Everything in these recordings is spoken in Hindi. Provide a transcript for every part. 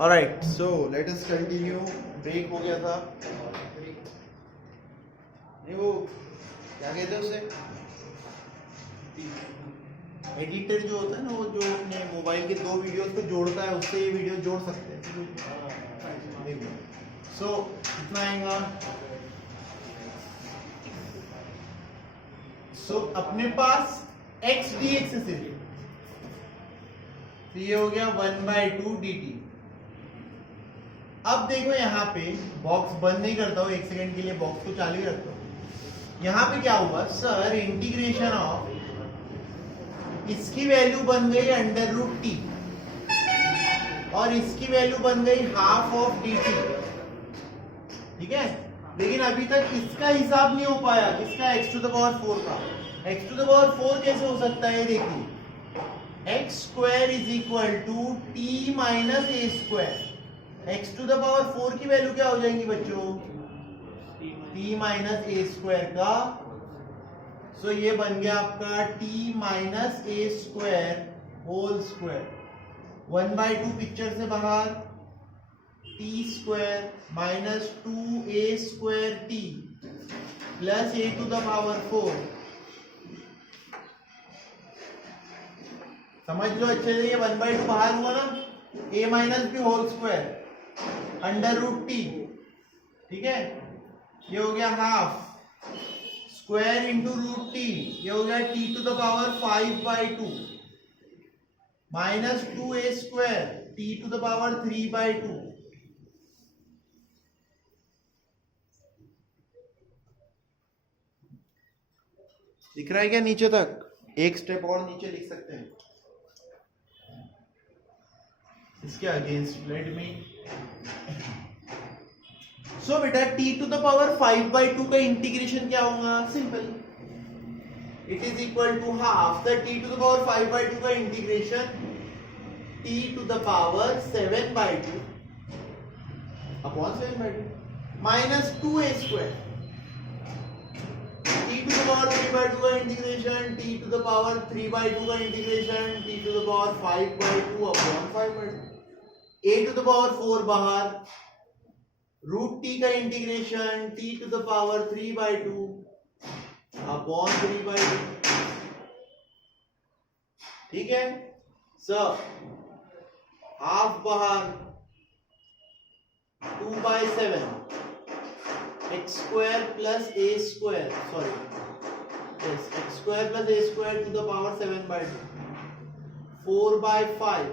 Alright, so let us continue. Break हो गया था। नहीं, वो क्या कहते हैं उसे, एडिटर जो होता है ना, वो जो अपने मोबाइल के 2 वीडियोस को जोड़ता है, उससे ये वीडियो जोड़ सकते हैं। सो कितना आएगा? सो अपने पास x dx से सिर्फ, तो ये हो गया 1/2 dt। अब देखो यहाँ पे बॉक्स बंद नहीं करता हूँ, 1 सेकंड के लिए बॉक्स को चालू ही रखता हूँ। यहाँ पे क्या हुआ सर, इंटीग्रेशन ऑफ, इसकी वैल्यू बन गई √t और इसकी वैल्यू बन गई ½ ऑफ dt। ठीक है, लेकिन अभी तक इसका हिसाब नहीं हो पाया, किसका, x⁴ का। x⁴ कैसे हो सकता है, देखिए x² = t - a²। x⁴ की वैल्यू क्या हो जाएंगी बच्चों, t - a² का। सो ये बन गया आपका t - a² whole square. 1/2 picture से बाहर, t² - 2a² t plus a⁴ समझ लो अच्छे से, ये 1/2 बाहर हुआ ना, a minus b whole square √t। ठीक है, ये हो गया ½ स्क्वायर इंटू √t, ये हो गया t⁵ माइनस 2a² t⁵. दिख रहा है क्या नीचे तक? एक स्टेप और नीचे लिख सकते हैं इसके अगेंस्ट। लेट मी, सो बेटा t⁵ का इंटीग्रेशन क्या होगा, simple, it is equal to half the t⁵ का integration t⁵ 7/2 upon 7/2 minus 2a²। t⁵ का इंटीग्रेशन t⁵ का इंटीग्रेशन t⁵ अपॉन 5/2 a⁴ बाहर, √t का इंटीग्रेशन t⁵ अपॉन 3/2। ठीक है, सर हाफ बाहर, 2/7 x² + a², sorry yes, x² + a² to the power 7/2, 4/5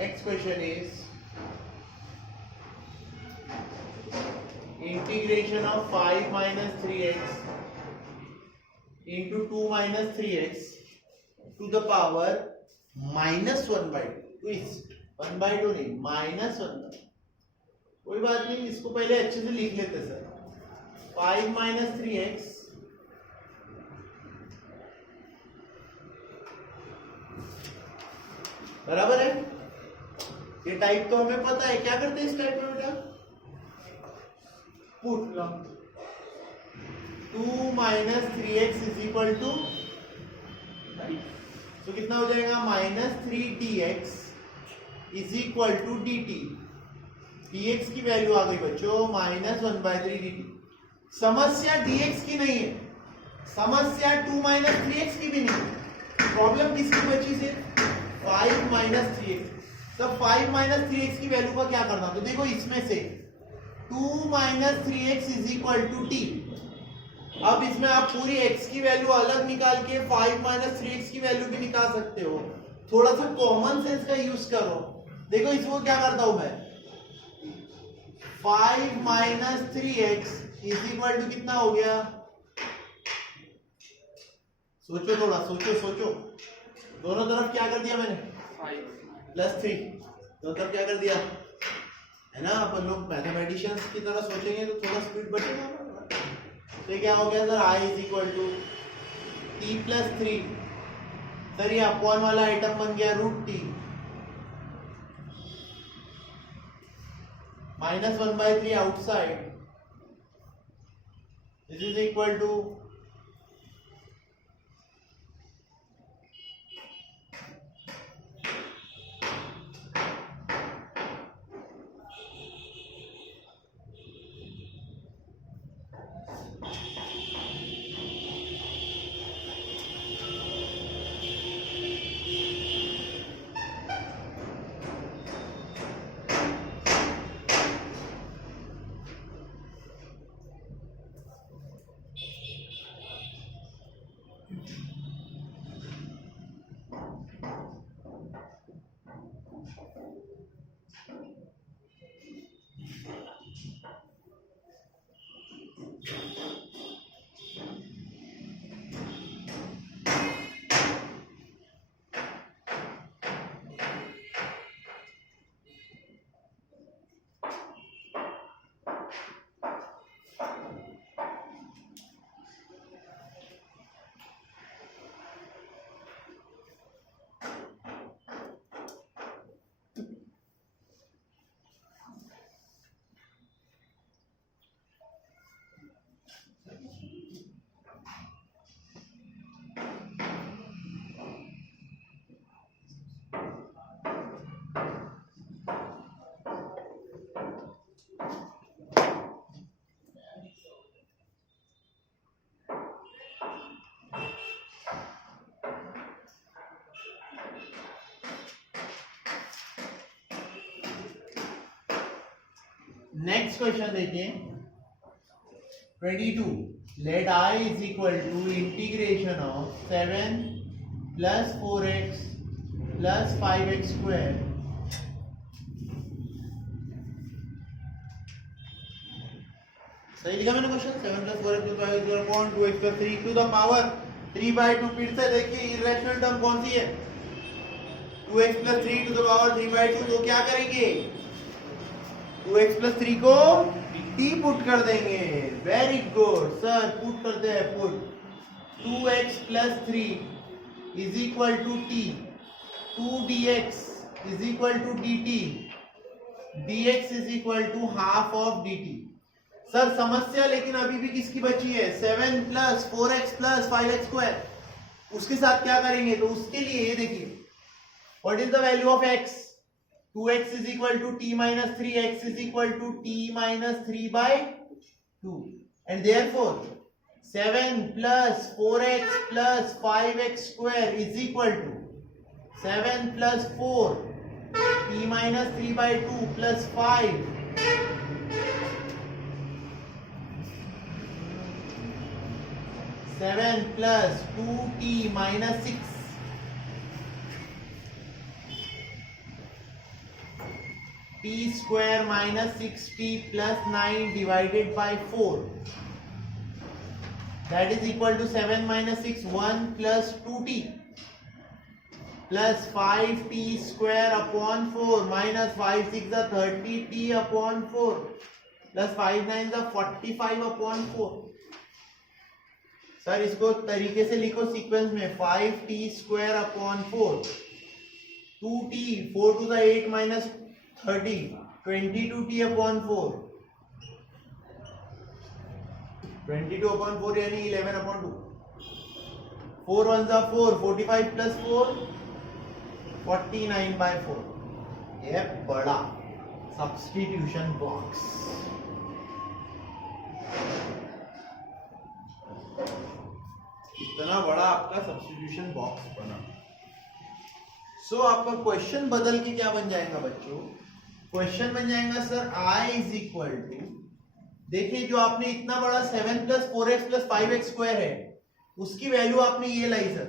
Next question is integration of 5 - 3x into 2 - 3x to the power -1/2। Twist, 1/2 नहीं, -1/2। कोई बात नहीं, इसको पहले अच्छे से लिख लेते सर। 5 - 3x बराबर है, ये टाइप तो हमें पता है, क्या करते हैं इस टाइप में बेटा, पुट 2 - 3x = 5। तो कितना हो जाएगा, -3dx = dt। dx की वैल्यू आ गई बच्चों -1/3 dt। समस्या dx की नहीं है, समस्या 2 - 3x की भी नहीं। प्रॉब्लम किसकी बची, सिर्फ 5 - 3x। तब 5 - 3x की वैल्यू का क्या करना, तो देखो इसमें से 2 minus 3x is equal to T. अब इसमें आप पूरी x की वैल्यू अलग निकाल के 5 माइनस 3x की वैल्यू भी निकाल सकते हो। थोड़ा सा कॉमन सेंस का यूज करो। देखो इसको क्या करता हूं मैं, 5 minus 3x is equal to कितना हो गया, सोचो थोड़ा, सोचो। दोनों तरफ क्या कर दिया मैंने, 5 प्लस 3, दोनों तरफ क्या कर दिया, है ना। अपन लोग मैथमेटिशियंस की तरह सोचेंगे तो थोड़ा स्पीड बढ़ेगा। तो क्या हो गया sir, i is equal to T plus 3। Sir ये अपॉन वाला आइटम बन गया root T minus 1/3 outside, this is equal to next question देखिए 22, let i is equal to integration of 7 plus 4x plus 5x square. सही लिखा मैंने question, 7 plus 4x plus 5x square upon 2x plus 3 to the power 3/2। फिर से देखिए इरेशनल टर्म कौन सी है, 2x plus 3 to the power 3/2। तो क्या करेंगे, 2x प्लस 3 को t पुट कर देंगे। वेरी गुड सर, पुट करते हैं, put 2x plus 3 is equal to t, 2dx is equal to dt, dx is equal to half of dt। Sir समस्या लेकिन अभी भी किसकी बची है, 7 plus 4x plus 5x square. उसके साथ क्या करेंगे, तो उसके लिए ये देखिए what is the value of x, 2x is equal to t minus 3, x is equal to t minus 3/2, and therefore 7 plus 4x plus 5x square is equal to 7 plus 4 t minus 3/2 plus 5 7 plus 2t minus 6 t square minus 6t plus 9 divided by 4, that is equal to 7 minus 6, 1 plus 2t plus 5t square upon 4 minus 5 6 the 30t upon 4 plus 5 9 the 45 upon 4। Sir इसको तरीके से लिखो सीक्वेंस में, 5t square upon 4, 2t, 4 to the 8 minus 30, 22t upon 4, 22 upon 4 यानी 11 upon 2, 4 1 जा 4, 45 plus 4 49/4। ये बड़ा सब्स्टिट्यूशन बॉक्स। इतना बड़ा आपका सब्स्टिट्यूशन बॉक्स बना। सो आपका क्वेश्चन बदल के क्या बन जाएगा बच्चों, क्वेश्चन बन जाएगा sir I is equal to, देखिए जो आपने इतना बड़ा 7 plus 4x plus 5x square है उसकी वैल्यू आपने ये लाई sir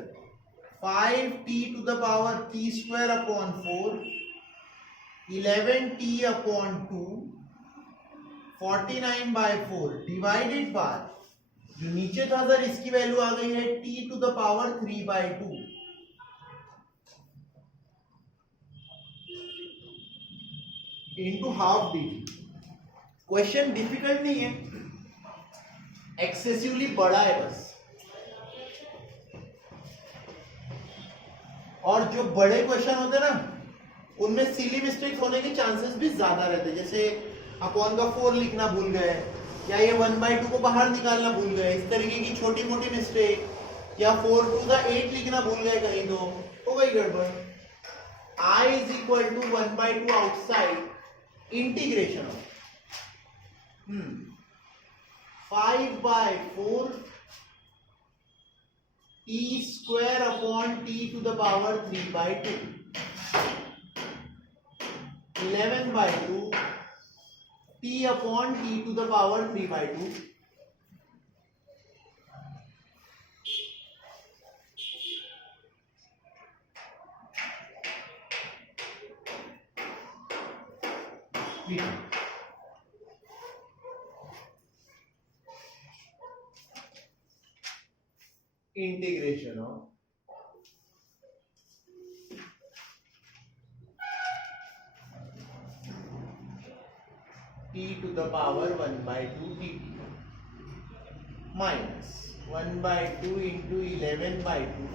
5t to the power t square upon 4, 11t upon 2, 49/4 divided by जो नीचे था सर इसकी वैल्यू आ गई है t to the power 3/2 into half dt। Question difficult नहीं है, एक्सेसिवली बड़ा है बस। और जो बड़े क्वेश्चन होते हैं ना उनमें सिली मिस्टेक्स होने के चांसेस भी ज्यादा रहते हैं, जैसे अपॉन का 4 लिखना भूल गए या ये 1/2 को बाहर निकालना भूल गए, इस तरीके की छोटी मोटी मिस्टेक, या 4 टू द 8 लिखना भूल गए कहीं तो हो गई गड़बड़। I is equal to 1/2 outside integration of 5/4 t square upon t to the power 3/2, 11/2 t upon t to the power 3/2, integration of t to the power 1/2 dt minus 1/2 into 11/2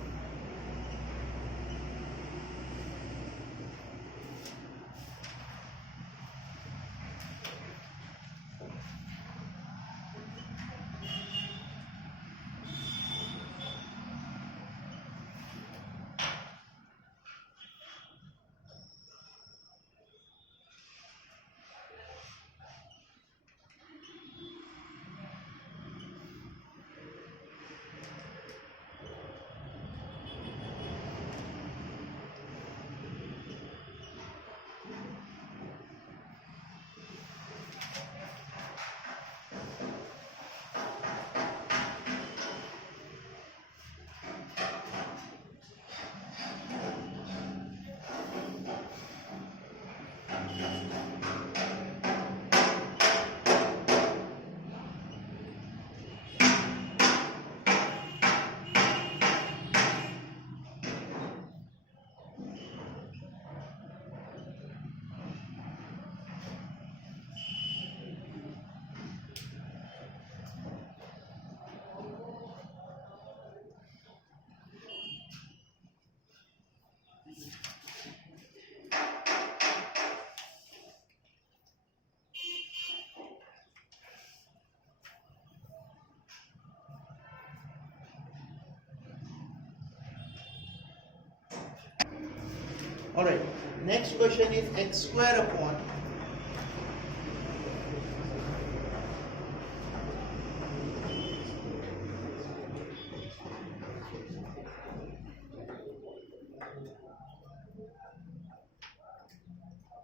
Alright, next question is x square upon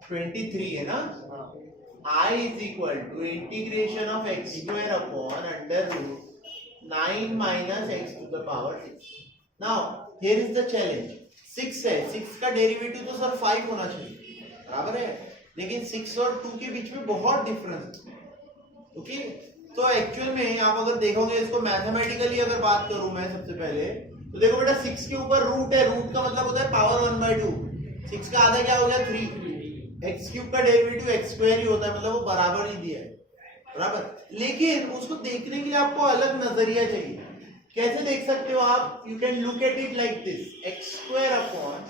(23) है ना। I is equal to integration of x square upon under root 9 minus x to the power 6. Now here is the challenge. 6 है, 6 का डेरिवेटिव तो सर 5 होना चाहिए, बराबर है, लेकिन 6 और 2 के बीच में बहुत डिफरेंस है। ओके, तो एक्चुअल में आप अगर देखोगे इसको मैथमेटिकली अगर बात करूं मैं सबसे पहले तो देखो बेटा 6 के ऊपर रूट है, रूट का मतलब होता है पावर 1/2, 6 का आधा क्या हो गया 3, एक्स क्यूब का डेरिवेटिव एक्स स्क्वायर ही होता है, मतलब वो बराबर ही दिया है, बराबर। लेकिन उसको देखने के लिए आपको अलग नजरिया चाहिए। कैसे देख सकते हो आप? You can look at it like this, x square upon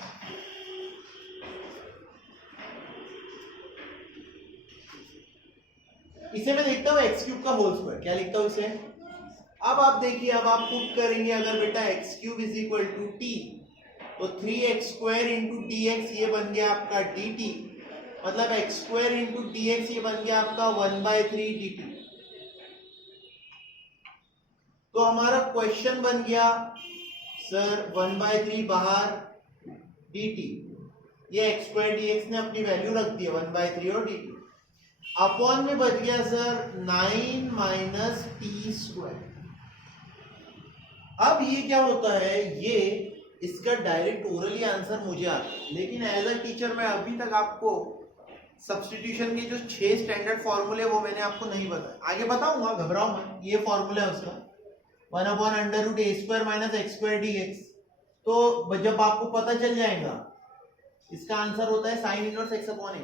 इसे मैं देखता हूं एक्स क्यूब का होल स्क्वायर, क्या लिखता हूं इसे? अब आप देखिए, अब आप पुट करेंगे अगर बेटा x cube is equal to t, तो 3x square into D x ये बन गया आपका डी टी, मतलब x square into D x ये बन गया आपका 1/3 डी टी। तो हमारा क्वेश्चन बन गया सर 1/3 बाहर dt, ये एक्स स्क्वायर डी एक्स ने अपनी वैल्यू रख दी है 1/3 और डी टी। अपॉन में बच गया सर 9 माइनस टी स्क्वायर। अब ये क्या होता है, ये इसका डायरेक्ट ओरली आंसर मुझे आता है, लेकिन एज अ टीचर मैं अभी तक आपको सब्स्टिट्यूशन के जो 6 स्टैंडर्ड फॉर्मूले वो मैंने आपको नहीं बताया, आगे बताऊंगा, घबराओ मत। ये फॉर्मूला है उसका 1/√a² minus x square dx। तो जब आपको पता चल जाएगा, इसका आंसर होता है sine inverse x upon a।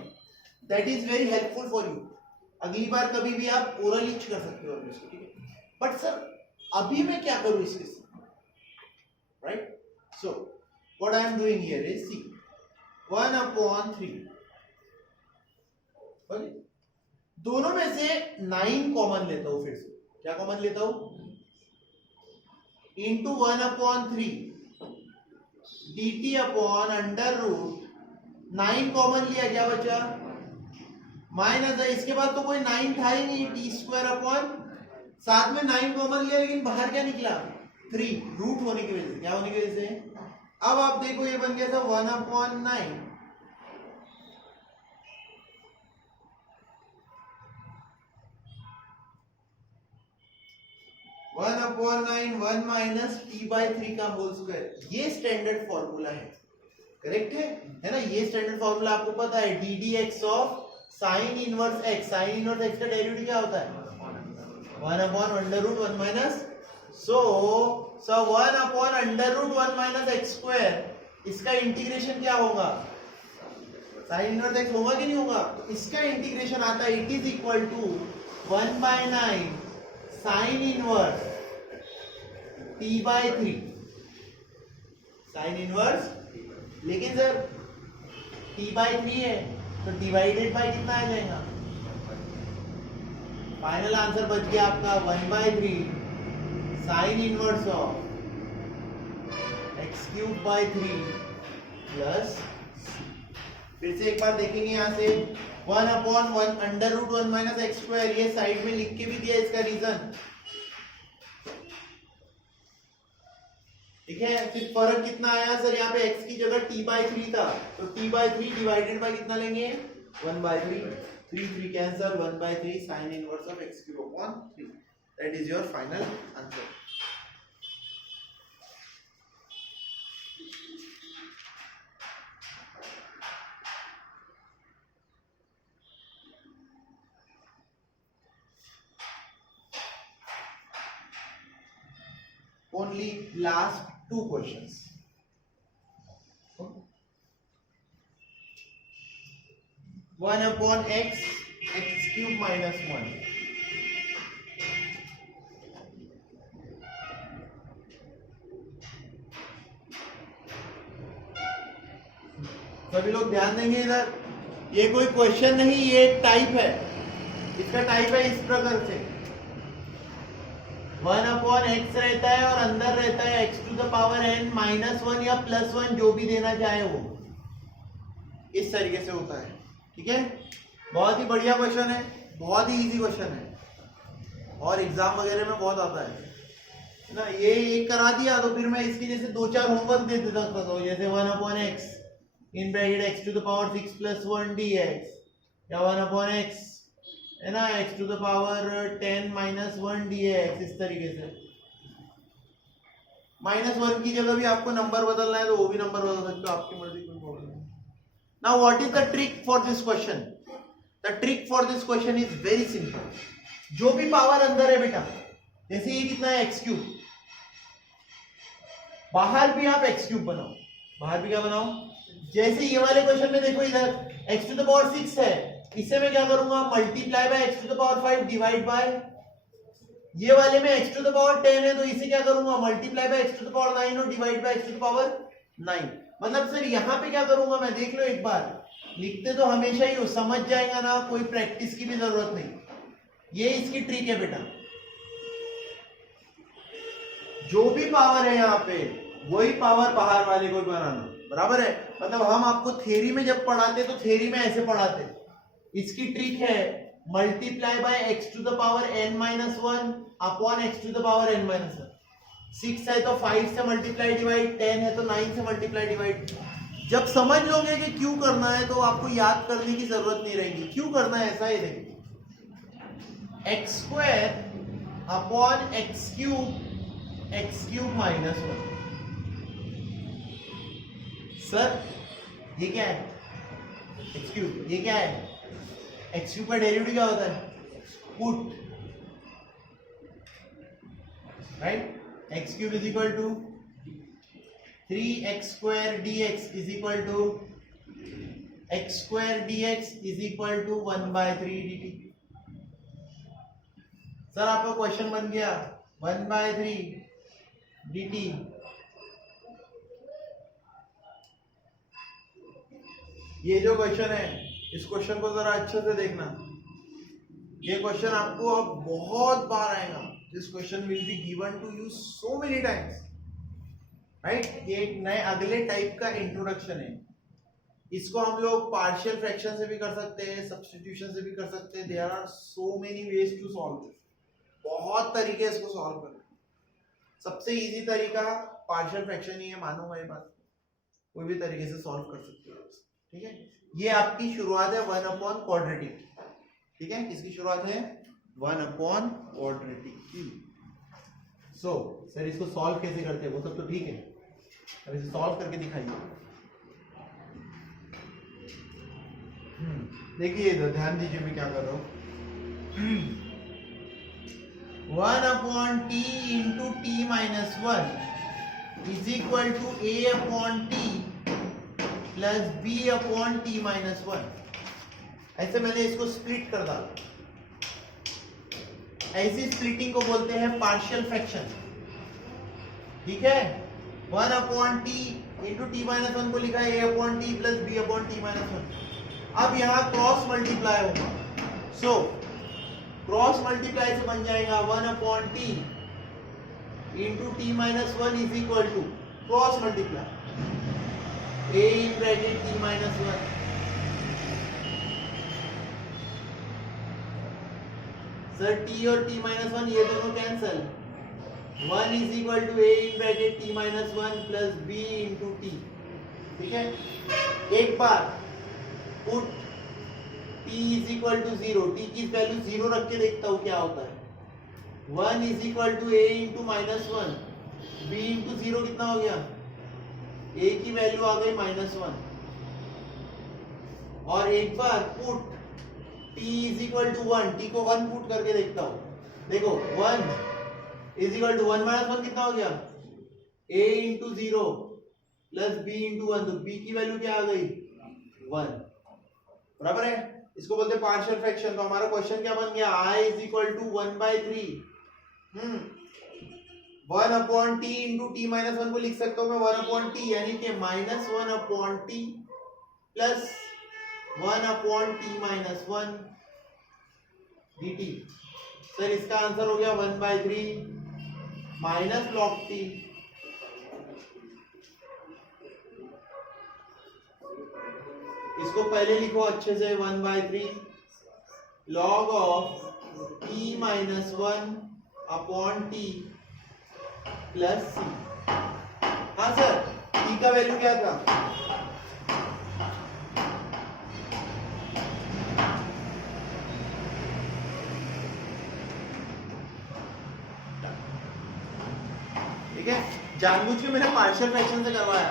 That is very helpful for you. अगली बार कभी भी आप ओरली कर सकते हो इसको, ठीक है। बट सर अभी मैं क्या करूं इसके साथ, right? So what I am doing here is c 1/3। दोनों में से 9 कॉमन लेता हूं, फिर से क्या कॉमन लेता हूं, into 1/3 dt upon under root 9 common लिया, क्या बचा माइनस। इसके बाद तो कोई 9 था ही नहीं, टी स्क्वायर अपॉन साथ में 9 कॉमन लिया, लेकिन बाहर क्या निकला 3, रूट होने की वजह से, क्या होने की वजह से। अब आप देखो ये बन गया था 1/9 1/9 1 माइनस t/3 का होल स्क्वायर। ये स्टैंडर्ड फॉर्मूला है, करेक्ट है ना? ये स्टैंडर्ड फॉर्मूला आपको पता है, D D x of sine inverse x. Sine inverse x का डेरिवेटिव क्या होता है 1/√1 माइनस, सो 1/√1 माइनस एक्स स्क्वायर। इसका इंटीग्रेशन क्या होगा, साइन इनवर्स एक्स होगा कि नहीं होगा? तो इसका इंटीग्रेशन आता है, it is equal to 1/9 sine inverse t/3 sine inverse. लेकिन सर t/3 है तो डिवाइडेड बाय कितना आ जाएगा, फाइनल आंसर बच गया आपका 1/3 sine inverse of x³/3 plus. फिर से एक बार देखेंगे यहां से 1/1 अंडर√1 माइनस एक्स स्क्वायर। ये साइड में लिख के भी दिया इसका रीजन, ठीक है। फिर फर्क कितना आया सर, यहाँ पे x की जगह t/3 था, तो t/3 डिवाइडेड बाय कितना लेंगे 1/3, 3 cancel, 1/3 sine inverse of x³/3। That is your final answer. Only last 2 questions. 1/x x³ minus 1। सभी लोग ध्यान देंगे इधर, ये कोई क्वेश्चन नहीं, ये एक टाइप है। इसका टाइप है इस प्रकार से 1/x रहता है और अंदर रहता है x⁴n -1 या +1, जो भी देना चाहे वो, इस तरीके से होता है, ठीक है। बहुत ही बढ़िया क्वेश्चन है, बहुत ही इजी क्वेश्चन है और एग्जाम वगैरह में बहुत आता है ना। ये एक करा दिया तो फिर मैं इसकी जैसे 2-4 होमवर्क दे देता था, जैसे 1/x in bracket x⁴ 6 + 1 dx, या 1/x है ना x⁴ 10 - 1 dx, इस तरीके से। -1 की जगह भी आपको नंबर बदलना है तो वो भी नंबर बदल सकते हो, आपकी मर्जी, कोई प्रॉब्लम नहीं। Now what is the trick for this question? The trick for this question is very simple. जो भी पावर अंदर है बेटा, जैसे ये कितना है x³, बाहर भी आप x³ बनाओ, बाहर भी क्या बनाओ, जैसे ये वाले क्वेश्चन में देखो इधर x⁴ 6 है, इसे मैं क्या करूंगा multiply by x⁵ divide by, ये वाले में x⁴ 10 है तो इसे क्या करूंगा मल्टीप्लाई बाय x⁴ 9 और डिवाइड बाय x⁴ 9। मतलब सर यहाँ पे क्या करूंगा मैं, देख लो एक बार, लिखते तो हमेशा ही हो, समझ जाएगा ना, कोई प्रैक्टिस की भी जरूरत नहीं। ये इसकी ट्रिक है बेटा, जो भी पावर है यहाँ पे वही पावर बाहर वाले को बनाना, बराबर है। मतलब हम आपको थ्योरी में जब पढ़ाते तो थ्योरी में ऐसे पढ़ाते, इसकी ट्रिक है multiply by x⁴n -1 upon x⁴n -1। 6 है तो 5 से मल्टीप्लाई डिवाइड, 10 है तो 9 से मल्टीप्लाई डिवाइड, जब समझ लोगे कि क्यों करना है तो आपको याद करने की जरूरत नहीं रहेगी। क्यों करना है ऐसा ही देखिए, x square upon x cube minus 1। Sir ये क्या है? एक्स क्यूब, ये क्या है? एक्स क्यूब का डेरिवेटिव क्या होता है? Put, right? X cube is equal to 3x square dx is equal to x square dx is equal to 1/3 dt। Sir आपका क्वेश्चन बन गया 1/3 dt। ये जो क्वेश्चन है, इस क्वेश्चन को जरा अच्छे से देखना। ये क्वेश्चन आपको अब बहुत बार आएगा। This question will be given to you so many times, right? ये एक नए अगले टाइप का इंट्रोडक्शन है। इसको हम लोग पार्शियल फ्रैक्शन से भी कर सकते हैं, सब्स्टिट्यूशन से भी कर सकते हैं। There are so many ways to solve this. बहुत तरीके इसको सॉल्व करना। सबसे इजी तरीका पार्शियल फ्रैक्शन ही है, मानूंगा ये बात। कोई भी तरीके से सॉल्व कर सकते हो, ठीक है? ये आपकी शुरुआत है 1/क्वाड्रेटिक, ठीक है? इसकी शुरुआत है 1/क्वाड्रेटिक की। सो सर इसको सॉल्व कैसे करते हैं वो सब तो ठीक है, अब इसे सॉल्व करके दिखाइए। देखिए इधर ध्यान दीजिए मैं क्या कर रहा हूं। 1/t into t minus 1 is equal to a/t plus b/t minus 1। ऐसे मैंने इसको स्प्लिट कर डाला। ऐसी स्प्लिटिंग को बोलते हैं पार्शियल फ्रैक्शन, ठीक है? 1/t इंटू टी माइनस 1 को लिखा है a/t प्लस b/t माइनस 1। अब यहाँ क्रॉस मल्टीप्लाई होगा, सो क्रॉस मल्टीप्लाई से बन जाएगा 1/t into t minus 1 is equal to cross multiply a in bracket t minus 1। Sir t और t माइनस 1 ये दोनों कैंसल। 1 is equal to a in bracket t minus 1 plus b into t, ठीक है? एक बार put t is equal to 0, t की वैल्यू 0 रख के देखता हूं क्या होता है। 1 is equal to a into minus 1, b into 0 कितना हो गया? a की वैल्यू आ गई -1। और एक बार put t is equal to 1, t को 1 पुट करके देखता हूं। देखो 1 इज इक्वल टू 1 माइनस 1 कितना हो गया? a into 0 plus b into 1, तो b की वैल्यू क्या आ गई? 1। बराबर है? इसको बोलते हैं पार्शियल फ्रैक्शन। तो हमारा क्वेश्चन क्या बन गया? i is equal to 1/3 1/t into t minus 1 को लिख सकता हूं मैं 1/t, यानी कि -1/t plus 1/t minus 1 dt। Sir इसका आंसर हो गया 1/3 माइनस log t। इसको पहले लिखो अच्छे से, 1/3 log of t minus 1/t plus c. हाँ सर, t का वैल्यू क्या था? ठीक है? जानबूझ के मैंने पार्शियल फ्रैक्शन से करवाया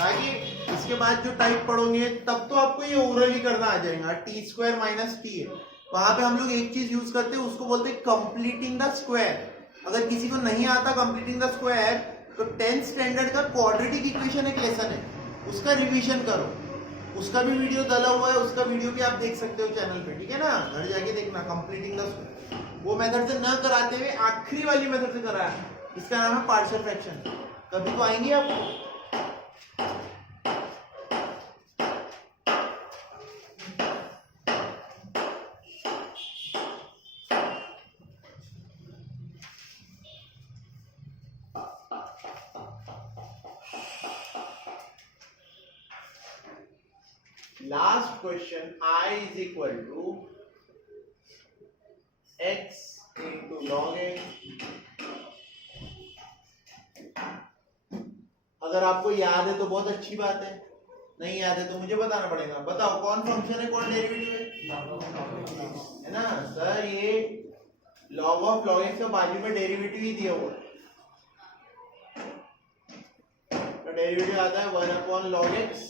ताकि इसके बाद जो टाइप पढ़ोगे तब तो आपको ये ओरली करना आ जाएगा। टी स्क्वायर माइनस टी है, वहां पे हम लोग एक चीज यूज करते हैं, उसको बोलते हैं कंप्लीटिंग द स्क्वायर। अगर किसी को नहीं आता कंप्लीटिंग द स्क्वायर तो 10th स्टैंडर्ड का क्वाड्रेटिक इक्वेशन एक लेसन है, उसका रिवीजन करो। उसका भी वीडियो डाला हुआ है, उसका वीडियो भी आप देख सकते हो चैनल पे, ठीक है ना? घर जाके देखना कंप्लीटिंग द स्क्वायर। वो मेथड से न कराते हुए आखिरी वाली मेथड से कराया, इसका नाम है पार्शियल फ्रैक्शन। कभी तो आएंगे आपको। Last question, I is equal to x into log a। अगर आपको याद है तो बहुत अच्छी बात है, नहीं याद है तो मुझे बताना पड़ेगा। बताओ कौन फंक्शन है, कौन डेरिवेटिव है ना सर? ये log ऑफ log x का बाजू में डेरिवेटिव ही दिया हुआ है, तो डेरिवेटिव आता है 1/log x।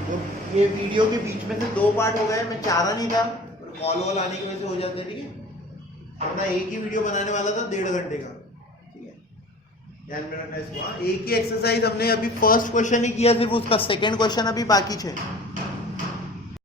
तो ये वीडियो के बीच में से 2 पार्ट हो गए, मैं चाह रहा नहीं था, कॉल वॉल आने की वजह से हो जाते हैं, ठीक है। अपना एक ही वीडियो बनाने वाला था 1.5 घंटे का, ठीक है, ध्यान में रखना इसको। हाँ, एक ही एक्सरसाइज हमने अभी फर्स्ट क्वेश्चन ही किया, सिर्फ उसका सेकंड क्वेश्चन अभी बाकी है।